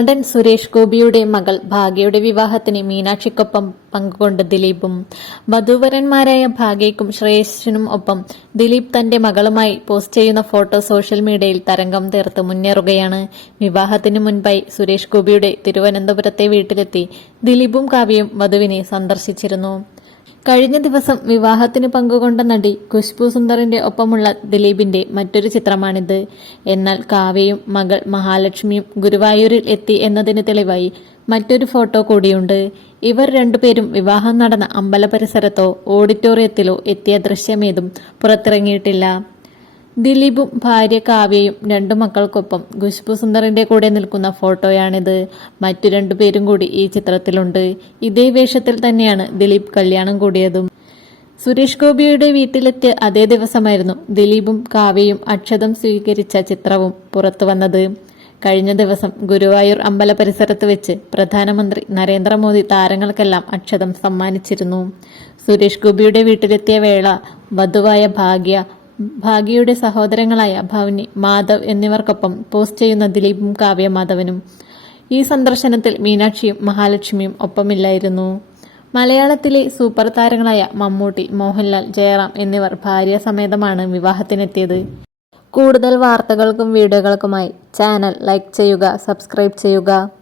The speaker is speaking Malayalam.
നടൻ സുരേഷ് ഗോപിയുടെ മകൾ ഭാഗ്യയുടെ വിവാഹത്തിന് മീനാക്ഷിക്കൊപ്പം പങ്കുകൊണ്ട് ദിലീപും വധൂവരന്മാരായ ഭാഗ്യയ്ക്കും ശ്രേയസിനും ഒപ്പം ദിലീപ് തന്റെ മകളുമായി പോസ്റ്റ് ചെയ്യുന്ന ഫോട്ടോ സോഷ്യൽ മീഡിയയിൽ തരംഗം തീർത്ത് മുന്നേറുകയാണ്. വിവാഹത്തിന് മുൻപായി സുരേഷ് ഗോപിയുടെ തിരുവനന്തപുരത്തെ വീട്ടിലെത്തി ദിലീപും കാവ്യയും വധുവിനെ സന്ദർശിച്ചിരുന്നു. കഴിഞ്ഞ ദിവസം വിവാഹത്തിന് പങ്കുകൊണ്ട നടി ഖുഷ്ബു സുന്ദറിന്റെ ഒപ്പമുള്ള ദിലീപിന്റെ മറ്റൊരു ചിത്രമാണിത്. എന്നാൽ കാവ്യയും മകൾ മഹാലക്ഷ്മിയും ഗുരുവായൂരിൽ എത്തി എന്നതിന് തെളിവായി മറ്റൊരു ഫോട്ടോ കൂടിയുണ്ട്. ഇവർ രണ്ടുപേരും വിവാഹം നടന്ന അമ്പല പരിസരത്തോ ഓഡിറ്റോറിയത്തിലോ എത്തിയ ദൃശ്യമേതും പുറത്തിറങ്ങിയിട്ടില്ല. ദിലീപും ഭാര്യ കാവ്യയും രണ്ടു മക്കൾക്കൊപ്പം ഖുശ്ബു സുന്ദറിന്റെ കൂടെ നിൽക്കുന്ന ഫോട്ടോയാണിത്. മറ്റു രണ്ടു പേരും കൂടി ഈ ചിത്രത്തിലുണ്ട്. ഇതേ വേഷത്തിൽ തന്നെയാണ് ദിലീപ് കല്യാണം കൂടിയതും. സുരേഷ് ഗോപിയുടെ വീട്ടിലെത്തിയ അതേ ദിവസമായിരുന്നു ദിലീപും കാവ്യയും അക്ഷതം സ്വീകരിച്ച ചിത്രവും പുറത്തു വന്നത്. കഴിഞ്ഞ ദിവസം ഗുരുവായൂർ അമ്പല പരിസരത്ത് വെച്ച് പ്രധാനമന്ത്രി നരേന്ദ്രമോദി താരങ്ങൾക്കെല്ലാം അക്ഷതം സമ്മാനിച്ചിരുന്നു. സുരേഷ് ഗോപിയുടെ വീട്ടിലെത്തിയ വേള വധുവായ ഭാഗ്യ ഭാഗ്യയുടെ സഹോദരങ്ങളായ ഭവനി മാധവ് എന്നിവർക്കൊപ്പം പോസ്റ്റ് ചെയ്യുന്ന ദിലീപും കാവ്യ മാധവനും ഈ സന്ദർശനത്തിൽ മീനാക്ഷിയും മഹാലക്ഷ്മിയും ഒപ്പമില്ലായിരുന്നു. മലയാളത്തിലെ സൂപ്പർ താരങ്ങളായ മമ്മൂട്ടി മോഹൻലാൽ ജയറാം എന്നിവർ ഭാര്യാസമേതമാണ് വിവാഹത്തിനെത്തിയത്. കൂടുതൽ വാർത്തകൾക്കും വീഡിയോകൾക്കുമായി ചാനൽ ലൈക്ക് ചെയ്യുക സബ്സ്ക്രൈബ് ചെയ്യുക.